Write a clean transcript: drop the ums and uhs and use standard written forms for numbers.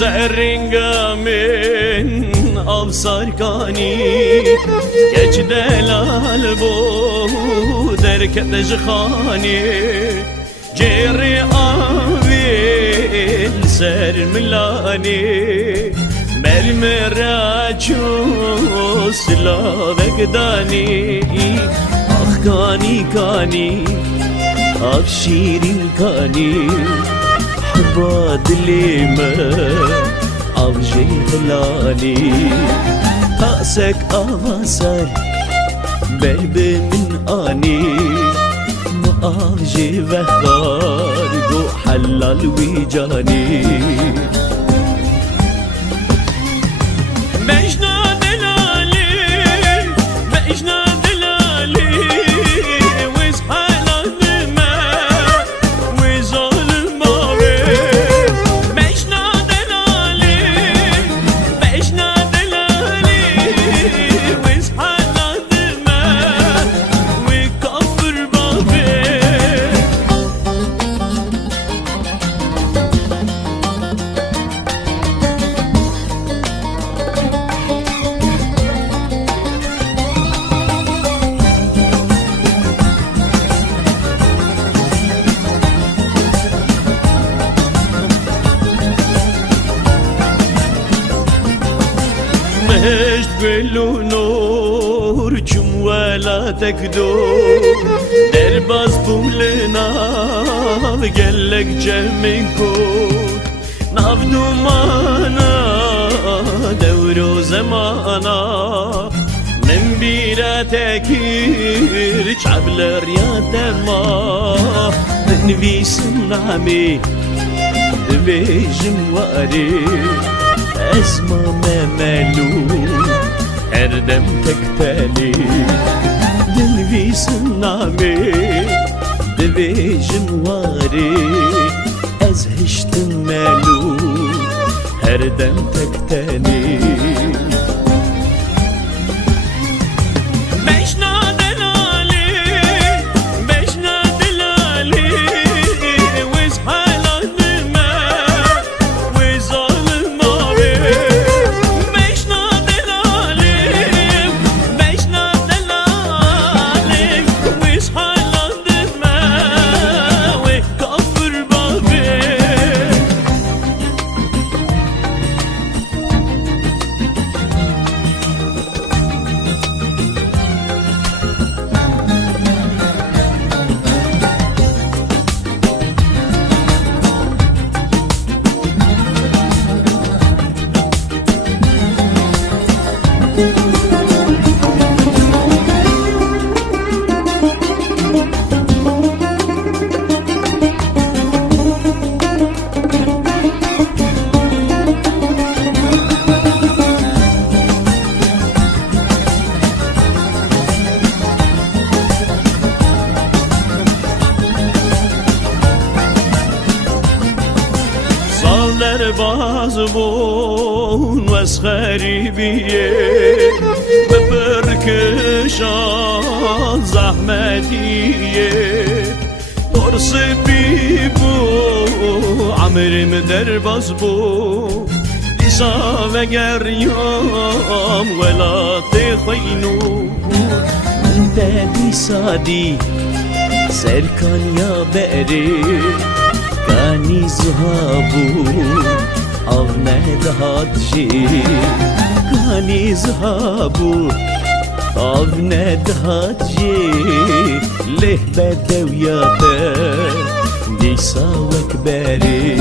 سرنگا من افسار کانی گچ دلال بو در کدج خانی جری آویل سر ملانی مرمرا چو سلاوک دانی آخ کانی کانی آف شیرین کانی حبا دلی من آف جی هلانی تاسک آوازر بلبه من آنی ما آف جی وخار گو حلال وی جانی مهشت گل و نور چون ولادک دور در باز بولنا گلک جمع کن ناف دومانا دور و زمانا من بیرا تکیر چبلر یا دما نویسم نامی دویجم واری اسمه مملو هر دم تکتلی دنویسم نامی دویجم واری از هشتم ملو هر دم تکتلی باز بون وز غریبیه بپرکشان زحمتیه درس بی بو عمرم در باز بو دیسا و گریام ولات خینو انت دیسا دی سرکان یا بری کانی زهابو آو ندهاد جی کانی زهابو آو ندهاد جی له بدویاته دیسا وکبری